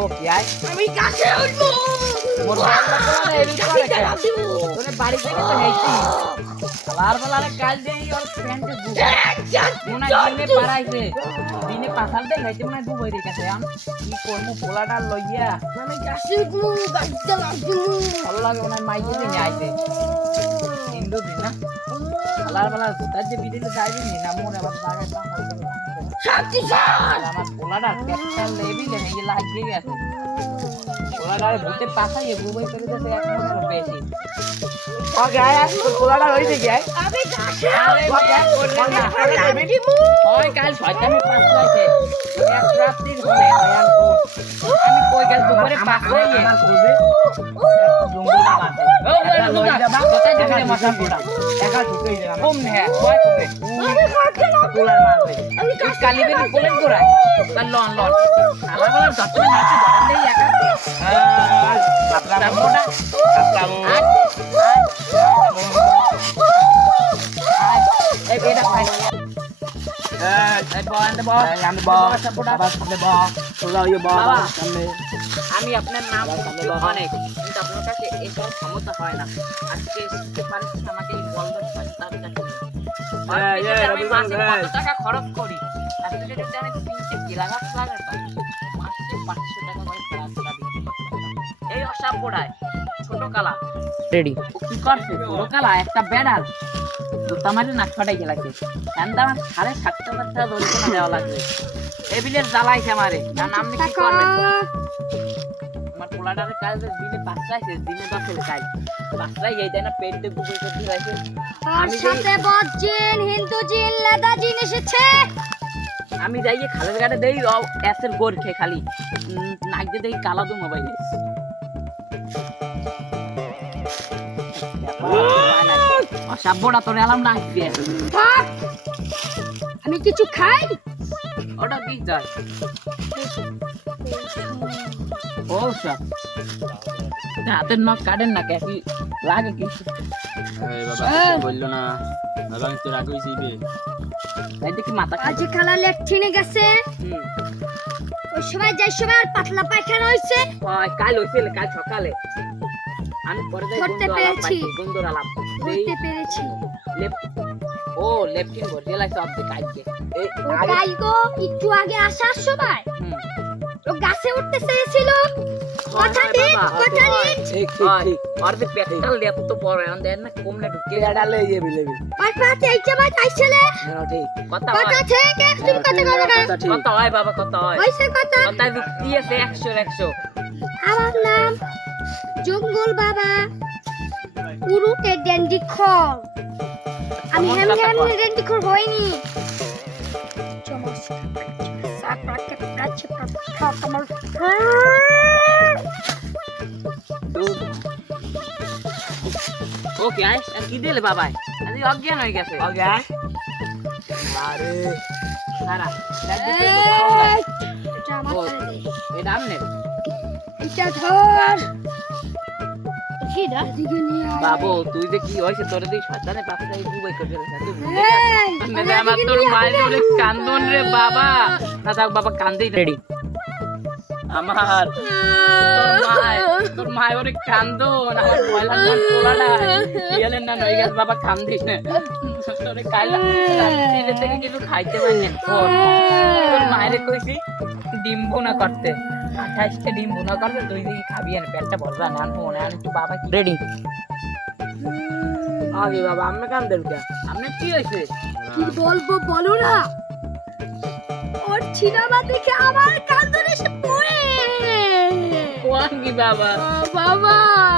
ও কি আয় আমি গাছে উঠবো মোর বাবা তো এই করে তোরে বাড়ি থেকে তো হেইছি বারবার কাল দেই আর প্যান্টে মনে দিনে পারাইছে দিনে পাছাল দে হেইতে মনে ডুবাই রেখেছে আমি কি করব পোলাটা লইয়া আমি গাছে উঠবো গাছে লাগবো ভালো লাগে ওনার মাইকে নিয়ে আইছে হিন্দু দিন না বারবার তার যে বিদিলে যাইবি না মোরে আবার জায়গায় পাছাল দে শান্তি স্যার আমার পোলাটা পেটটা লেবিলে এই লাগিয়ে গেছে পোলাটা ভূতে পাছাইয়ে ডুবাই করে দিতে এক মনের বেশি ওকে আয় পোলাটা হইছে কি আমি গাছে আরে ওই কাল শয়তানি পাছলাইছে এক রাত্রির হলে আয়ান আমি কই গেল দুপুরে পাছলাইয়ে আমার করবে জঙ্গল কাটে ও লই যাবা কোথায় যাবে মাথা পোড়া একা ঠিক হই যাবে কম নে কয় কমে আমি গাছে পোলার মারবে আমি কালি বেরি বলেন করাই কাল লন লন আলা বলা যত নাচি ধরেন দেই একা আপনারা মোটা আপনারা এই বেটা পাই আমি আপনার নাম অনেক কিন্তু আপনার কাছে এসব ক্ষমতা হয় না আজকে শিখতে পারছি আমাকে বলবেন আমি মাসে কত টাকা খরচ করি তার থেকে যদি আমি 3 কিলা গাছ লাগাতাম মাসে 500 টাকা করে খরচ বিক্রি করতাম এই অসাবড়ায় ছোট কালা রেডি কি করছে ছোট কালা একটা বেড়াল দুটা মারে নাক ফাটাই গেলাকে এন্ডা আমার 7.5 টাকা দরিদ্র দেওয়া লাগবে এবিলের জ্বালাইছে আমারে আর নাম কি করবে আমার পোলাটারে কাল দিনে 5 টাকা দিনে 10 কাল 5 টাকা এই দেনা পেটে গুগল করে দিলাইছে আর সাথে বজ্জিন হিন্দু জিন লাদা জিন এসেছে আমি যাইয়ে খালের ঘাটে দেই এসের গোর খেয়ে খালি নাক দিয়ে দেই কালা দু মোবাইলে সাবড়া তোরে আলাম না দিয়ে থাক আমি কিছু খাই ওটা কি যায় ও সব হাতের নখ কাটেন না কি লাগে কি এই বাবা বললো না বাবা তো রাগ হইছে বে এই দেখি মাথা আজ খালা লেট্রিনে গেছে ওই সময় যাই সময় আর পাতলা পায়খানা হইছে কাল হইছে কাল সকালে আমি পরে যাই ধরতে পেরেছি বন্ধুর আলাপ ধরতে পেরেছি ও লেফটিন ভর জেলা সব কাটছে এই ও গাই গো একটু আগে আসার সময় ও গাছে উঠতে চেয়েছিল কথা দিন ঠিক ঠিক ঠিক আর যে পেটটা লেপ তো বড় এখন দেন না কমনে ঢুকে ডালে ইয়ে বিলেবি আর পাতে এই জামাই আইছিলে হ্যাঁ ঠিক কথা কথা থেকে তুমি কথা বলো না কথা হয় বাবা কথা হয় হইছে কথা কথা যুক্তি আছে 100 আমার নাম জঙ্গল বাবা উরুতে ডেন্ডি খর আমি হেমহেম ডেন্ডি খর হইনি ওকে আয় আর কি দিলে বাবাই আজ অজ্ঞান হয়ে গেছে ওকে আরে সারা এটা আমার করে দে এটা আমনে এটা ধর কি দা দিকে নিয়ে আয় বাবু তুই যে কি হইছে তোরে দিই শয়তানে পাছাই দুবাই করে দিছিস তুই এই, আমার তোর মায়ের কান্দন রে বাবা না থাক বাবা কান্দেই রেডি আমার তোর মায় ওরে কান্দন আমার পয়লা গান পোলাটা ইয়েলেন না নই গেছ বাবা কান্দিস না তোরে কাইলা রাত্রিতে থেকে কিছু খাইতে পারি না তোর মায়েরে কইছি ডিম ভুনা করতে 28টা ডিম ভুনা করতে তুই দিকে খাবি না পেটটা ভরবা না মনে আনি তুই বাবা কি রেডি আগে বাবা আমরা কান্দেন কে আপনি কি হইছে কি বলবো বলো না ওর সিনেমা দেখে আমার কান্দন এসে পড়ে কোন কি বাবা বাবা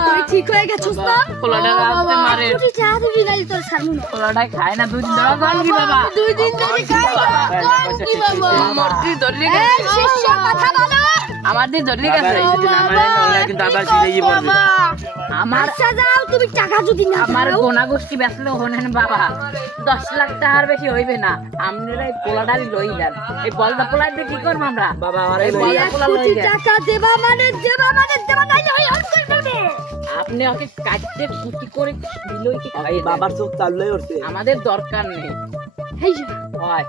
তুই ঠিক হয়ে গেছিস না পোলাটা রাস্তে মারে তুই চা দিবি না তোর সামনে পোলাটা খায় না দুই দিন ধরে কোন কি বাবা 2 দিন ধরে খাই না কোন কি বাবা আমার তুই ধরে এই শিষ্য কথা বলো আমার দিয়ে ধরে গেছে কিন্তু আবার ফিরে পড়বে আমার আচ্ছা যাও তুমি টাকা যদি না আমার দাও গোনা গোষ্ঠী বেচলে হনেন বাবা 10 লাখ টাকার বেশি হইবে না আপনারা এই পোলাটারই লই যান এই বলদা পোলার দিয়ে কি করব আমরা বাবা আরে এই বলদা পোলা লই কোটি যান টাকা দেবা মানে দেবা নাই ওই অন্তর করবে আপনি ওকে কাটতে কুটি করে দিলই কি এই বাবার চোখ চাললেই উঠছে আমাদের দরকার নেই এই যে হয়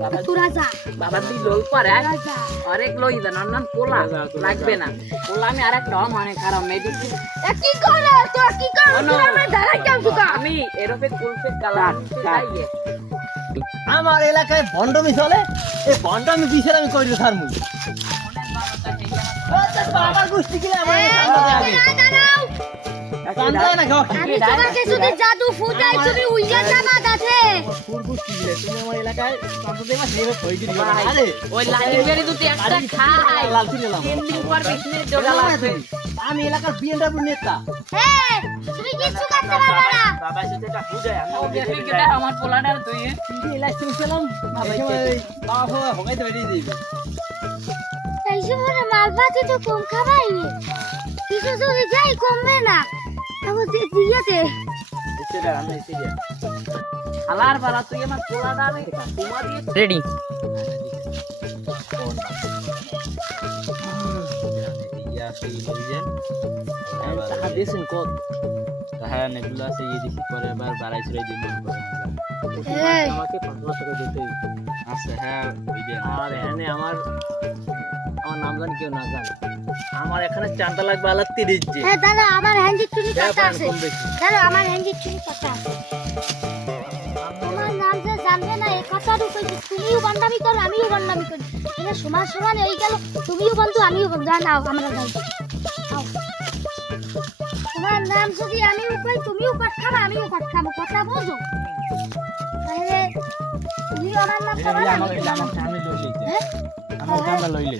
বাবা তোরা যা বাবা তুই লই পারে তোরা যা আরেক লই দেন আর নাম পোলা তোরা যা, তোরা লাগবে যা। না পোলা আমি আরেকটা মানে খারাপ মেডিসিন এ কি করে তোরা কি করে শোনো, তোরা আমার দাঁড়াই কেন তুই আমি এরফে কুলফে কালার চাইয়ে আমার এলাকায় ভণ্ডমি চলে এই ভণ্ডমি বিষয় আমি করি থারমু আমার গোষ্ঠী কিলে আমার দাঁড়াও কান্দা না গো আমি তোমাকে যদি জাদু ফুটাই তুমি উইয়া যাবা গাছে ফুল গোষ্ঠী কিলে তুমি আমার এলাকায় কান্দা দেবা সেভাবে হই দিবি ভাই, আরে ওই লাঠি বেরি দুটি একটা খাই লাল ছিল না 3 দিন পর বিছনে জোড়া লাগবে আমি এলাকার বিএনডব্লিউ নেতা হ্যাঁ তুমি কিছু করতে পারবে না বাবা সাথে একটা পূজায় আমি ও দেখি কেটা আমার পোলাটার তুই কিন্তু ইলেকশন ছিলাম বাবা হগাইতে বেরিয়ে দিবি এই সময় মালপাতি তো কম খাবাই কিছু যদি যাই কমবে না তাহলে দিয়েতে সেটা আমি সেটা হালার বালা তুই আমার পোলাটা আমি তোমা দিয়ে রেডি ইয়া সেই লইছেন টাকা দিয়েছেন কত হ্যাঁ নেগুলো আছে ইয়ে দেখি পরে আবার বাড়াই চড়াই দিই মনে করে এই আমাকে 5 টাকা দিতে আচ্ছা হ্যাঁ ওই দেন আর এখানে আমার নাম জানি কেউ না জানে আমার এখানে চাঁদা লাগবে আলাদা 30 জি হ্যাঁ দাদা আমার হ্যান্ডি চুরি কথা আছে কম বেশি দাদা আমার হ্যান্ডি চুরি কথা আছে তোমার নাম যে জানবে না এই কথার উপর তুমিও বান্দামি করো আমিও বান্দামি করি এটা সমান সমান হয়ে গেল তুমিও বন্ধু আমিও বন্ধু নাও আমরা যাই আও। তোমার নাম যদি আমিও কই তুমিও কাট খাবা আমিও কাট খাবো কথা বোঝো তাহলে তুমিও আমার নাম খাবা আমার আমিও আমার আমি লইলে হ্যাঁ আমার কামলা লইলে